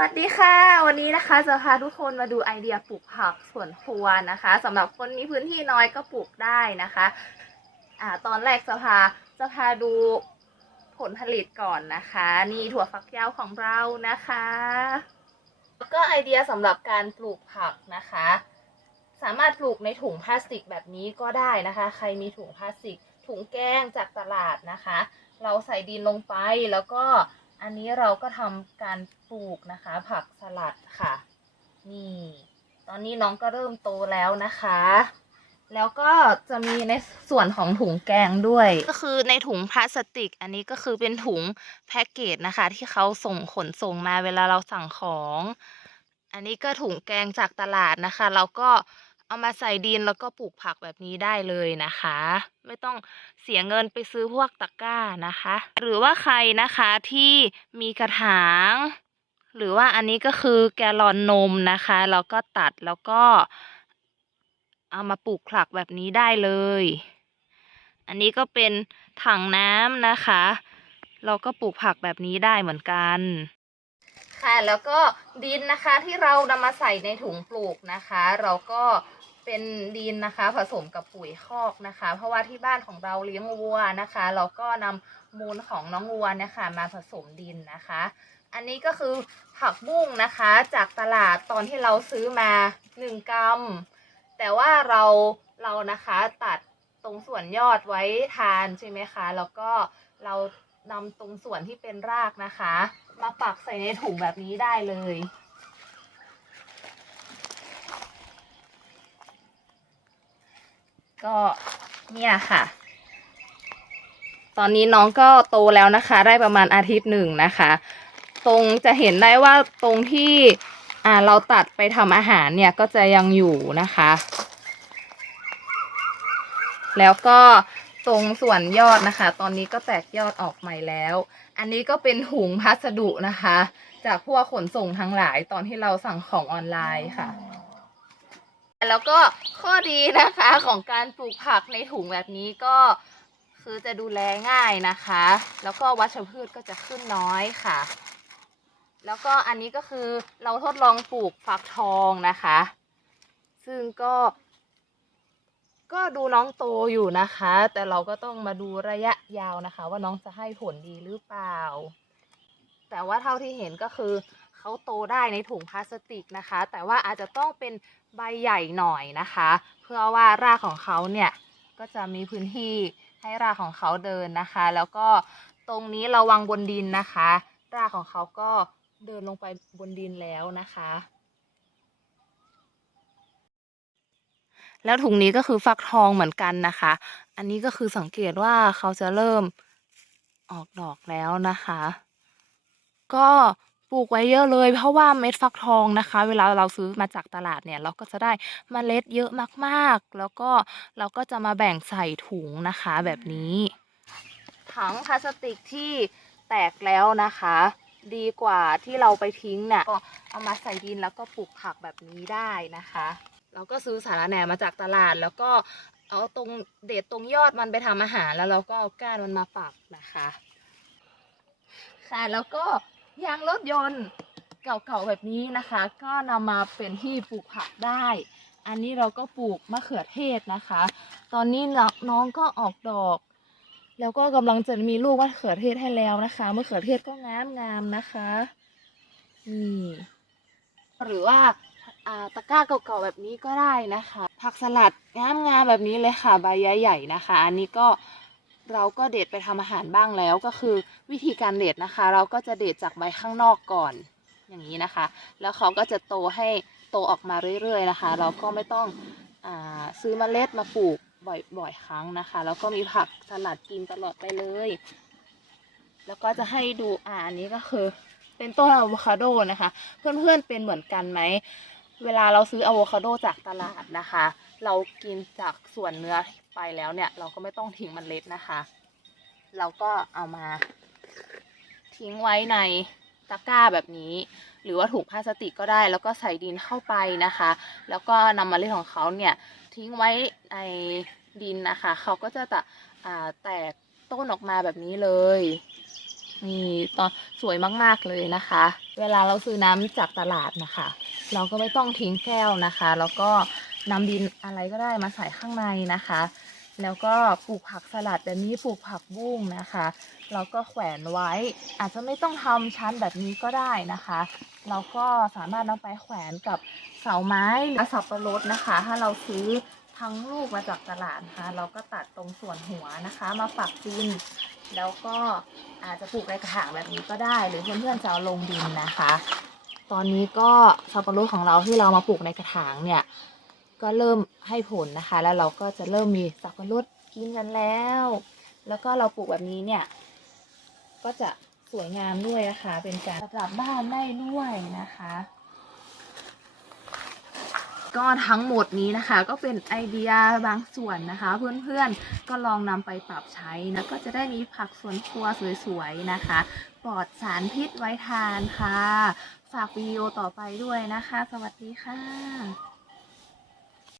วัสดีค่ะ วันนี้นะคะจะพาทุกคนมาดูไอเดียปลูกผักสวนครัวนะคะสำหรับคนมีพื้นที่น้อยก็ปลูกได้นะคะอ่าตอนแรกจะพาจะพาดูผลผลิตก่อนนะคะ นี่ถั่วฝักยาวของเรานะคะ แล้วก็ไอเดียสำหรับการปลูกผักนะคะ สามารถปลูกในถุงพลาสติกแบบนี้ก็ได้นะคะ ใครมีถุงพลาสติก ถุงแกงจากตลาดนะคะ เราใส่ดินลงไปแล้วก็ อันนี้เราก็ทำการปลูกนะคะ ผักสลัดค่ะ นี่ ตอนนี้น้องก็เริ่มโตแล้วนะคะ แล้วก็จะมีในส่วนของถุงแกงด้วย ก็คือในถุงพลาสติก อันนี้ก็คือเป็นถุงแพ็กเกจนะคะ ที่เขาส่งขนส่งมาเวลาเราสั่งของ อันนี้ก็ถุงแกงจากตลาดนะคะ เราก็ เอามาใส่ดินแล้วก็ปลูกผักแบบนี้ได้เลยนะคะ ไม่ต้องเสียเงินไปซื้อพวกตะกร้านะคะ หรือว่าใครนะคะที่มีกระถาง หรือว่าอันนี้ก็คือแกลลอนนมนะคะเราก็ตัดแล้วก็ เอามาปลูกผักแบบนี้ได้เลย อันนี้ก็เป็นถังน้ำนะคะ เราก็ปลูกผักแบบนี้ได้เหมือนกัน ค่ะแล้วก็ดินนะคะที่เรานำมาใส่ในถุงปลูกนะคะ เราก็เป็นดินนะคะ ผสมกับปุ๋ยคอกนะคะ เพราะว่าที่บ้านของเราเลี้ยงวัวนะคะ เราก็นำมูลของน้องวัวนะคะมาผสมดินนะคะ อันนี้ก็คือผักบุ้งนะคะจากตลาดตอนที่เราซื้อมา1กรัมแต่ว่าเราเรานะคะตัดตรงส่วนยอดไว้ทานใช่ไหมคะ แล้วก็เรา นำตรงส่วนที่เป็นรากนะคะ มาปักใส่ในถุงแบบนี้ได้เลย ก็เนี่ยค่ะ ตอนนี้น้องก็โตแล้วนะคะ ได้ประมาณอาทิตย์หนึ่งนะคะ ตรงจะเห็นได้ว่าตรงที่เราตัดไปทำอาหารเนี่ยก็จะยังอยู่นะคะ แล้วก็ ตรงส่วนยอดนะคะ ตอนนี้ก็แตกยอดออกใหม่แล้ว อันนี้ก็เป็นถุงพัสดุนะคะ จากพวกขนส่งทั้งหลายตอนที่เราสั่งของออนไลน์ค่ะ แล้วก็ข้อดีนะคะของการปลูกผักในถุงแบบนี้ก็คือจะดูแลง่ายนะคะ แล้วก็วัชพืชก็จะขึ้นน้อยค่ะ แล้วก็อันนี้ก็คือเราทดลองปลูกฟักทองนะคะ ซึ่งก็ ก็ดูน้องโตอยู่นะคะ แต่เราก็ต้องมาดูระยะยาวนะคะ ว่าน้องจะให้ผลดีหรือเปล่า แต่ว่าเท่าที่เห็นก็คือเขาโตได้ในถุงพลาสติกนะคะ แต่ว่าอาจจะต้องเป็นใบใหญ่หน่อยนะคะ เพื่อว่ารากของเขาเนี่ยก็จะมีพื้นที่ให้รากของเขาเดินนะคะ แล้วก็ตรงนี้ราวางบนดินนะคะ รากของเขาก็เดินลงไปบนดินแล้วนะคะ แล้วถุงนี้ก็คือฟักทองเหมือนกันนะคะ อันนี้ก็คือสังเกตว่าเขาจะเริ่มออกดอกแล้วนะคะ ก็ปลูกไว้เยอะเลย เพราะว่าเม็ดฟักทองนะคะ เวลาเราซื้อมาจากตลาดเนี่ย เราก็จะได้เมล็ดเยอะมากๆ แล้วก็เราก็จะมาแบ่งใส่ถุงนะคะแบบนี้ถังพลาสติกที่แตกแล้วนะคะ ดีกว่าที่เราไปทิ้งเนี่ยก็เอามาใส่ดินแล้วก็ปลูกผักแบบนี้ได้นะคะ เราก็ซื้อสาระแหน่มาจากตลาด แล้วก็เอาตรงเด็ดตรงยอดมันไปทำอาหารแล้วเราก็เอาก้านมันมาปักนะคะ ค่ะแล้วก็ยางรถยนต์เก่าๆแบบนี้นะคะ ก็นำมาเป็นที่ปลูกผักได้ อันนี้เราก็ปลูกมะเขือเทศนะคะ ตอนนี้น้องก็ออกดอก แล้วก็กำลังจะมีลูกมะเขือเทศให้แล้วนะคะมะเขือเทศก็งามงามๆนะคะนี่หรือว่า ตะกร้าเก่าๆแบบนี้ก็ได้นะคะ ผักสลัดงามๆแบบนี้เลยค่ะใบใหญ่ๆนะคะ อันนี้ก็เราก็เด็ดไปทำอาหารบ้างแล้วก็คือวิธีการเด็ดนะคะ เราก็จะเด็ดจากใบข้างนอกก่อนอย่างนี้นะคะ แล้วเขาก็จะโตให้โตออกมาเรื่อยๆนะคะ เราก็ไม่ต้องอซื้อเมล็ดมาปลูกบ่อยๆครั้งนะคะ แล้วก็มีผักสลัดกินตลอดไปเลย แล้วก็จะให้ดูอ่าอันนี้ก็คือ เป็นต้นอะโวคาโดนะคะ เพื่อนๆเป็นเหมือนกันไหม เวลาเราซื้ออะโวคาโดจากตลาดนะคะ เรากินจากส่วนเนื้อไปแล้วเนี่ย เราก็ไม่ต้องทิ้งมันเล็ดนะคะ เราก็เอามา ทิ้งไว้ในตะกร้าแบบนี้ หรือว่าถุงพลาสติกก็ได้ แล้วก็ใส่ดินเข้าไปนะคะ แล้วก็นำมเมล็ดของเขาเนี่ยทิ้งไว้ในดินนะคะ เขาก็จะตะอ่แตกต้นออกมาแบบนี้เลย นี่ตอนสวยมากๆเลยนะคะ เวลาเราซื้อน้ำจากตลาดนะคะ เราก็ไม่ต้องทิ้งแก้วนะคะ แล้วก็นำดินอะไรก็ได้มาใส่ข้างในนะคะ แล้วก็ปลูกผักสลัดแบบนี้ปลูกผักบุ้งนะคะเราก็แขวนไว้ อาจจะไม่ต้องทำชั้นแบบนี้ก็ได้นะคะเราก็สามารถนำไปแขวนกับเสาไม้หรือสับปะรดนะคะ ถ้าเราซื้อทั้งลูกมาจากตลาดนะคะเราก็ตัดตรงส่วนหัวนะคะ มาปักดิน แล้วก็อาจจะปลูกในกระถางแบบนี้ก็ได้ หรือเพื่อนๆจะเอาลงดินนะคะ ตอนนี้ก็สับปะรดของเราที่เรามาปลูกในกระถางเนี่ย ก็เริ่มให้ผลนะคะ แล้วเราก็จะเริ่มมีสับปะรดกินกันแล้ว แล้วก็เราปลูกแบบนี้เนี่ย ก็จะสวยงามด้วยนะคะ เป็นการประดับบ้านได้ด้วยนะคะ ก็ทั้งหมดนี้นะคะ ก็เป็นไอเดียบางส่วนนะคะ เพื่อนๆก็ลองนำไปปรับใช้นะก็จะได้มีผักสวนครัวสวยๆนะคะ ปลอดสารพิษไว้ทานค่ะ ฝากวิดีโอต่อไปด้วยนะคะ สวัสดีค่ะ